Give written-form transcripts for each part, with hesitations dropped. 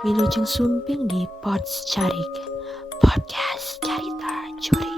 Wilujeng Sumping di Pods Carik Podcast Carita Curi.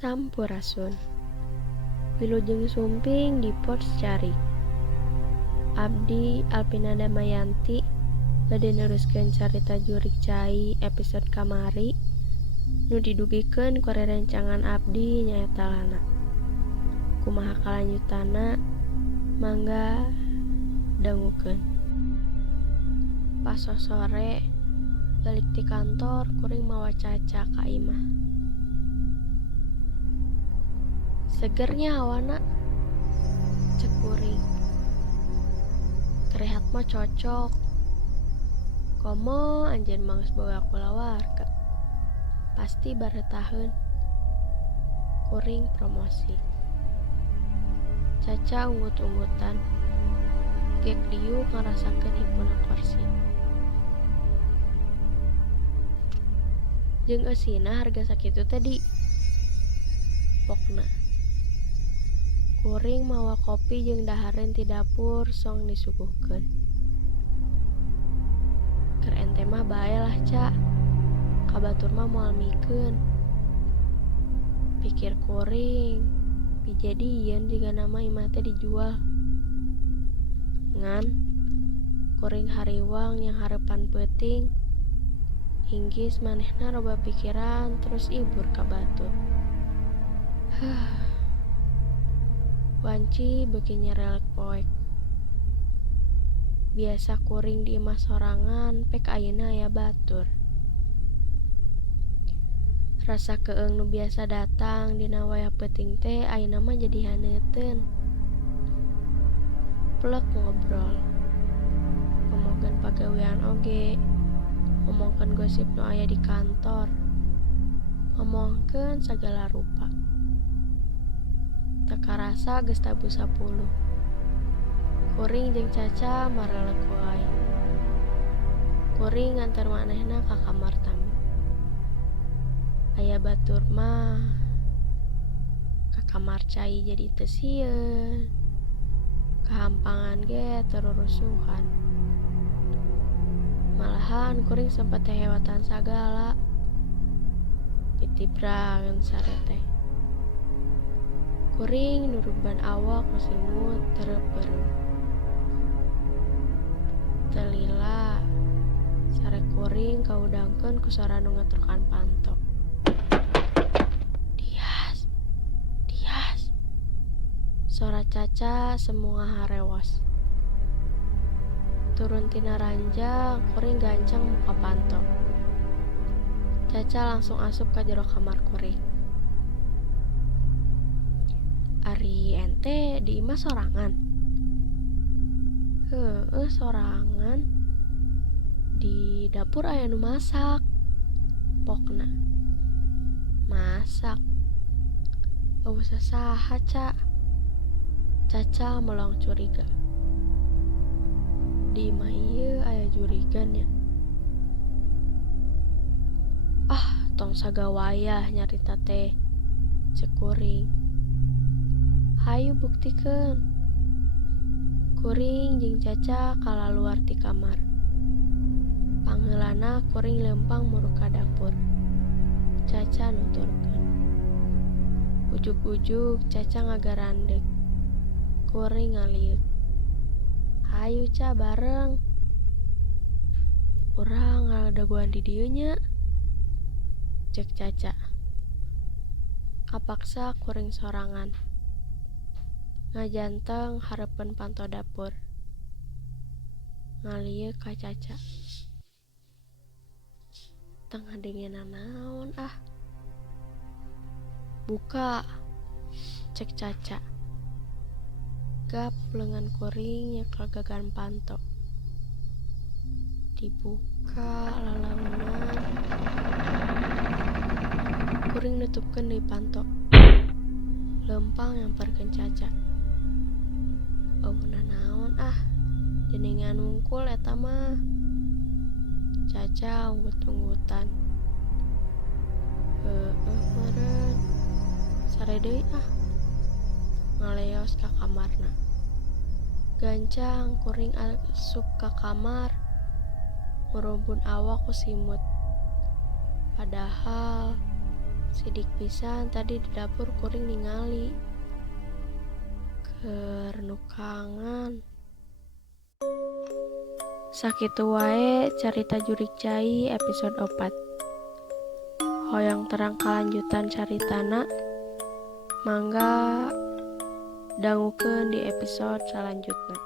Sampurasun. Wilujeng Sumping di Pods Carik. Abdi Alpina Damayanti bade neruskeun carita jurik cai episode kamari nu didugikeun ku rerencangan abdi nyaeta Lana. Kumaha kalanjutana mangga dangukeun. Pas sore balik ti kantor kuring mawa Caca ka imah. Segernya hawana, cek kuring. Kerehat mah cocok. Komo anjeun mangos boga kulawarga. Pasti baretaheun. Kuring promosi. Caca unggut-unggutan. Gek diu ngarasakeun hipuna kursi. Jeung eusina harga sakitu tadi. Pokna. Kuring mawa kopi jeung dahareun ti dapur song disuguhkeun. Keur ente mah bae lah, Ca. Kabatur mah moal mikeun. Pikir kuring, bijadieun jiga nama imah teh dijual. Ngan, kuring hariwang yang harepan peuting, hinggis manehna roba pikiran terus ibur ka batur. Wanci beuki nyerelek poek. Biasa kuring di imah sorangan pek ayeuna aya batur. Rasa keung nu biasa datang dina wayah peuting teh ayeuna mah jadi haneuteun. Plek ngobrol. Ngomongkeun pagawean oge. Ngomongkeun gosip nu aya di kantor. Ngomongkeun sagala rupa. Teka rasa geus tabu 10. Kuring jeung Caca marelek wae. Kuring nganter manehna ka kamar tamu. Aya batur mah ka kamar cai jadi teu sieun. Kahampangan ge terurusuhan. Malahan kuring sempet hewatan sagala. Pitibrangan sarete. Kuring nuruban awak musimut tereupeureuh. Telila sare kuring kaudangkeun ku suara nu ngaturkan panto. Dias. Suara Caca semua harewas. Turun tina ranjang, kuring gancang muka panto. Caca langsung asup ka jero kamar kuring. Ari ente di imah sorangan? Sorangan. Di dapur aya nu masak. Pokna. Masak. Eueuh saha, Ca? Caca melong curiga. Di imah ieu aya jurigan ya. Tong sagawayah nyarita teh. Cek kuring. Hayu buktikeun. Kuring jeung Caca kalaluar ti kamar. Pangeulana kuring lempang muru ka dapur. Caca nuturkeun. Ujuk-ujuk Caca ngagarandek. Kuring ngaliuk. Hayu Ca bareng. Urang ngadaguan di dieu nya. Cek Caca. Kapaksa kuring sorangan. Ngajanteng hareupeun panto dapur. Ngalieu ka Caca. Tengah dinginan naon ah. Buka, cek Caca. Gap lengan kuring nyekel gagan panto. Dibuka lalaunan. Kuring nutupkeun deui panto. Lempang nyamperkeun Caca. Aweuna naon ah. Deningan wungkul eta mah. Caca unggut-unggutan. Meureun. Sare deui ah. Ngaleos ka kamarna. Gancang kuring asup ka kamar. Ngurumpun awak ku simut. Padahal sidik pisan tadi di dapur kuring ningali. Keur nu kangen. Sakitu wae carita Jurik Cai episode 4. Hoyong terang kalanjutan caritana. Mangga dangukeun di episode selanjutnya.